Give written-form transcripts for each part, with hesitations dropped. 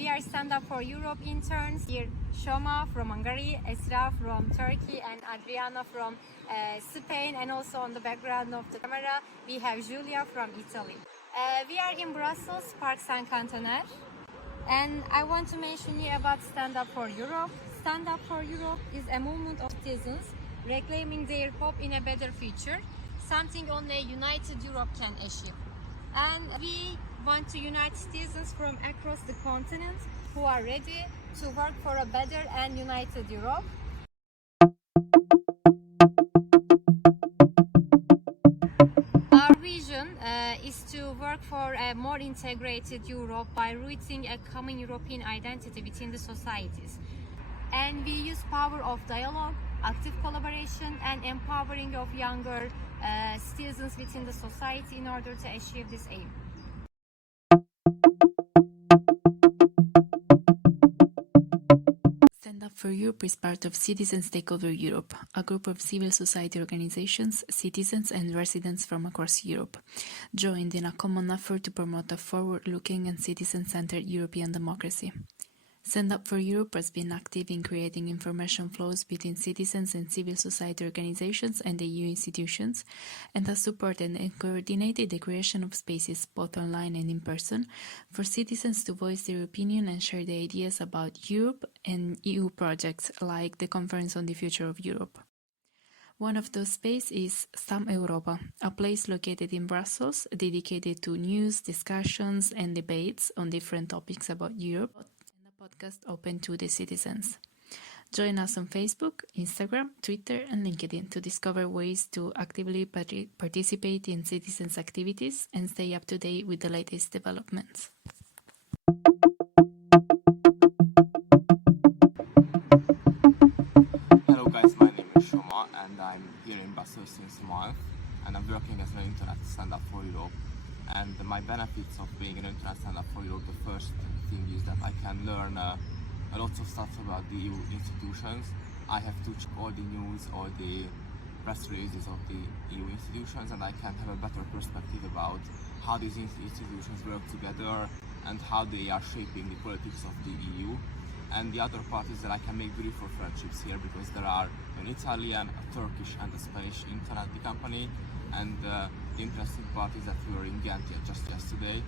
We are Stand Up for Europe interns. Here, Soma from Hungary, Esra from Turkey, and Adriana from Spain. And also on the background of the camera, we have Giulia from Italy. We are in Brussels, Parc Saint-Cantoner. And I want to mention you about Stand Up for Europe. Stand Up for Europe is a movement of citizens reclaiming their hope in a better future, something only a united Europe can achieve. And we want to unite citizens from across the continent who are ready to work for a better and united Europe. Our vision is to work for a more integrated Europe by rooting a common European identity within the societies. And we use power of dialogue, active collaboration, and empowering of younger citizens within the society in order to achieve this aim. Stand Up for Europe is part of Citizens Take Over Europe, a group of civil society organizations, citizens and residents from across Europe, joined in a common effort to promote a forward-looking and citizen-centered European democracy. Stand Up for Europe has been active in creating information flows between citizens and civil society organizations and the EU institutions, and has supported and coordinated the creation of spaces, both online and in person, for citizens to voice their opinion and share their ideas about Europe and EU projects like the Conference on the Future of Europe. One of those spaces is Stam Europa, a place located in Brussels dedicated to news, discussions, and debates on different topics about Europe, podcast open to the citizens. Join us on Facebook, Instagram, Twitter, and LinkedIn to discover ways to actively participate in citizens' activities and stay up to date with the latest developments. Hello guys, my name is Soma and I'm here in Brussels since a month and I'm working as an intern at Stand Up for Europe. And my benefits of being an intern at Stand Up for Europe, the first thing is that I can learn a lot of stuff about the EU institutions. I have to check all the news, all the press releases of the EU institutions, and I can have a better perspective about how these institutions work together and how they are shaping the politics of the EU. And the other part is that I can make beautiful friendships here because there are an Italian, a Turkish and a Spanish intern at the company. And the interesting part is that we were in Ghent just yesterday,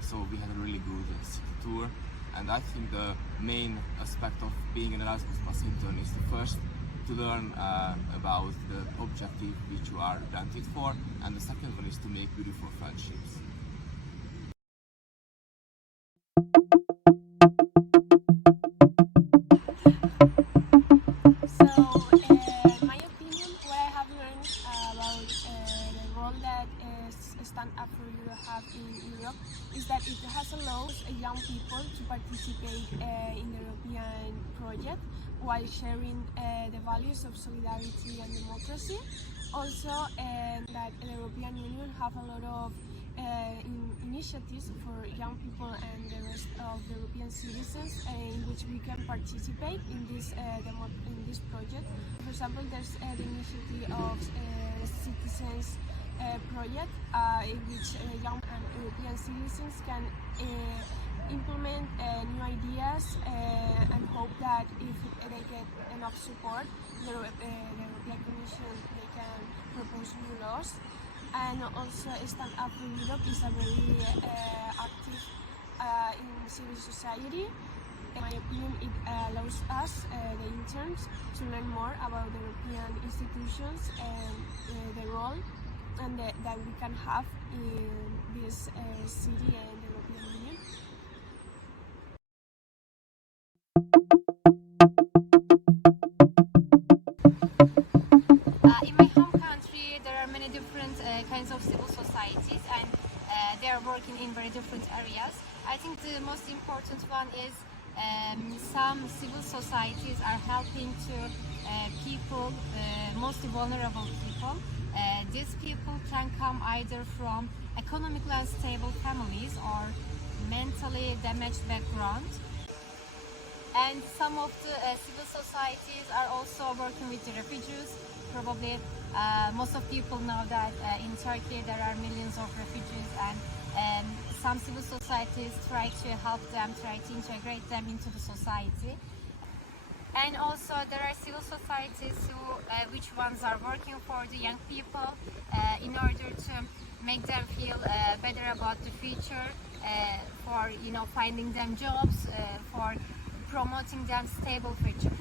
so we had a really good city tour. And I think the main aspect of being an Erasmus Plus intern is the first to learn about the objective which you are granted for, and the second one is to make beautiful friendships. Stand Up for Europe have in Europe is that it has allowed young people to participate in the European project while sharing the values of solidarity and democracy. Also, that the European Union have a lot of initiatives for young people and the rest of the European citizens in which we can participate in this project. For example, there's the initiative of citizens project in which young and European citizens can implement new ideas and hope that if they get enough support, the European Commission they can propose new laws. And also Stand Up for Europe is a very active in civil society. In my opinion, it allows us, the interns, to learn more about the European institutions and the role and that we can have in this city and the European Union. In my home country, there are many different kinds of civil societies, and they are working in very different areas. I think the most important one is some civil societies are helping to people, mostly vulnerable people. These people can come either from economically unstable families or mentally damaged backgrounds. And some of the civil societies are also working with the refugees, probably Most of people know that in Turkey there are millions of refugees, and some civil societies try to help them, try to integrate them into the society. And also there are civil societies which ones are working for the young people in order to make them feel better about the future, for finding them jobs, for promoting them stable future.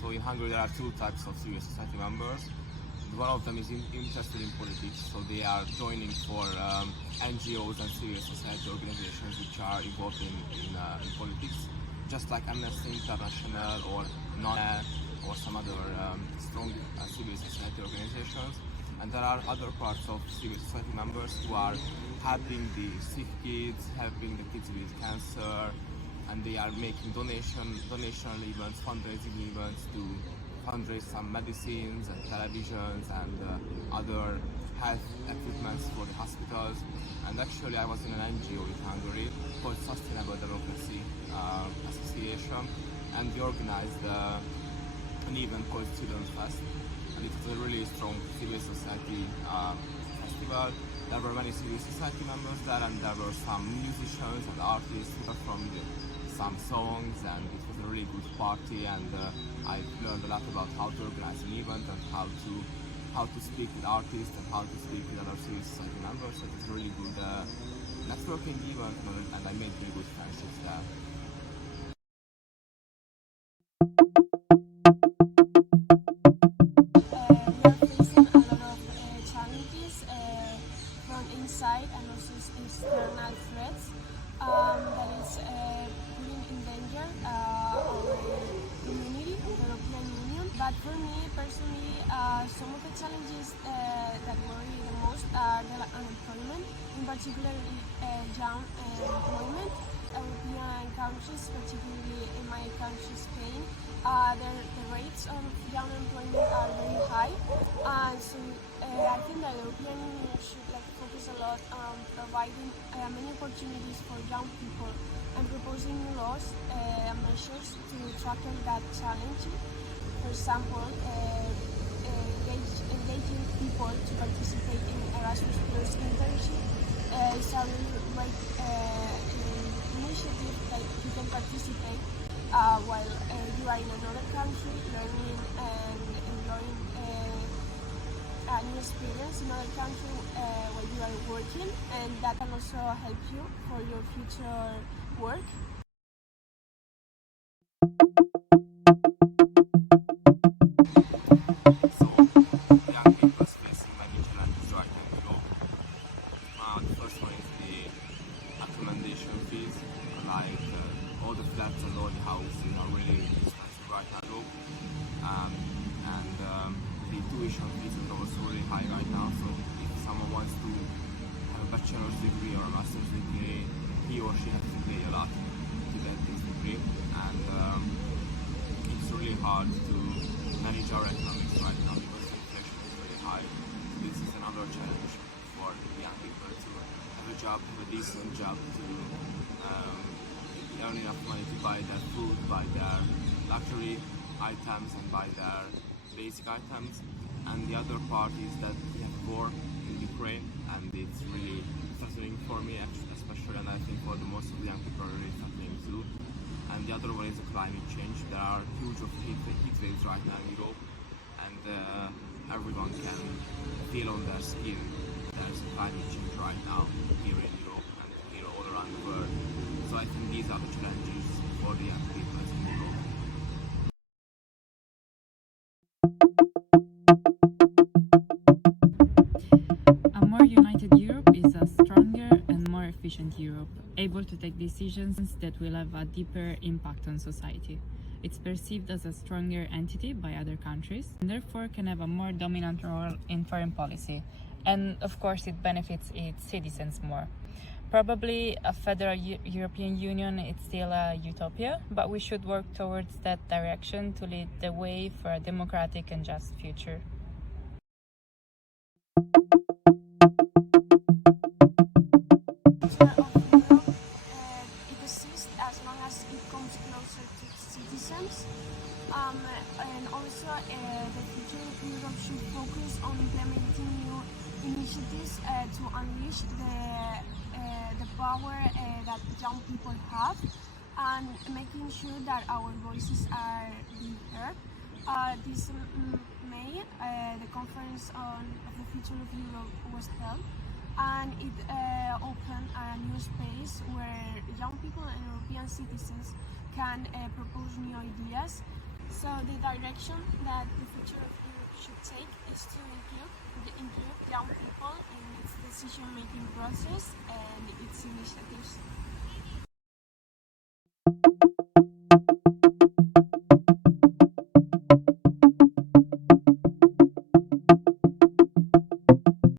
So in Hungary there are two types of civil society members. One of them is interested in politics, so they are joining for NGOs and civil society organizations which are involved in politics, just like Amnesty International or non or some other strong civil society organizations. And there are other parts of civil society members who are helping the sick kids, helping the kids with cancer, and they are making donational events, fundraising events to fundraise some medicines and televisions and other health equipments for the hospitals. And actually I was in an NGO in Hungary called Sustainable Democracy Association, and we organized an event called Student Fest, and it was a really strong civil society festival. There were many civil society members there, and there were some musicians and artists who performed some songs, and it was a really good party, and I learned a lot about how to organize an event and how to speak with artists and how to speak with other civil society members. So it was a really good networking event, and I made really good friendships there. We are facing a lot of challenges from inside and also external threats that is putting in danger our community, the European Union. But for me personally, some of the challenges that worry the most are the unemployment, in particular young employment. European countries, particularly in my country Spain, the rates of young employment are very high. So I think the European Union should focus a lot on providing many opportunities for young people and proposing new laws and measures to tackle that challenge. For example, engaging people to participate in Erasmus Plus internship is a really great initiative that you can participate while you are in another country, learning and enjoying a new experience in another country while you are working, and that can also help you for your future work. Young people are facing many challenges right now in Europe. The first one is the accommodation fees, like all the flats and all the houses are really expensive right now in Europe. And the tuition fees are also really high right now, so if someone wants to have a bachelor's degree or a master's degree, he or she has to pay a lot to get this degree, and it's really hard to manage our economics right now because inflation is very high. So this is another challenge for young people to have a job, have a decent job, to earn enough money to buy their food, buy their luxury items and buy their basic items. And the other part is that we have war in Ukraine, and it's really threatening for me, especially, and I think for the most of the young people are really threatening too. And the other one is the climate change. There are huge heat waves right now in Europe, and everyone can feel on their skin there's climate change right now here in Europe and here all around the world. So I think these are the challenges for the young people in Europe. A more united Europe is a stronger and more efficient Europe, able to take decisions that will have a deeper impact on society. It's perceived as a stronger entity by other countries, and therefore can have a more dominant role in foreign policy. And of course, it benefits its citizens more. Probably a federal European Union is still a utopia, but we should work towards that direction to lead the way for a democratic and just future. Future of Europe comes closer to citizens. And also, the future of Europe should focus on implementing new initiatives to unleash the power that young people have, and making sure that our voices are being heard. This May, the conference of the future of Europe was held, and it opened a new space where young people and European citizens can propose new ideas. So the direction that the future of Europe should take is to include young people in its decision-making process and its initiatives.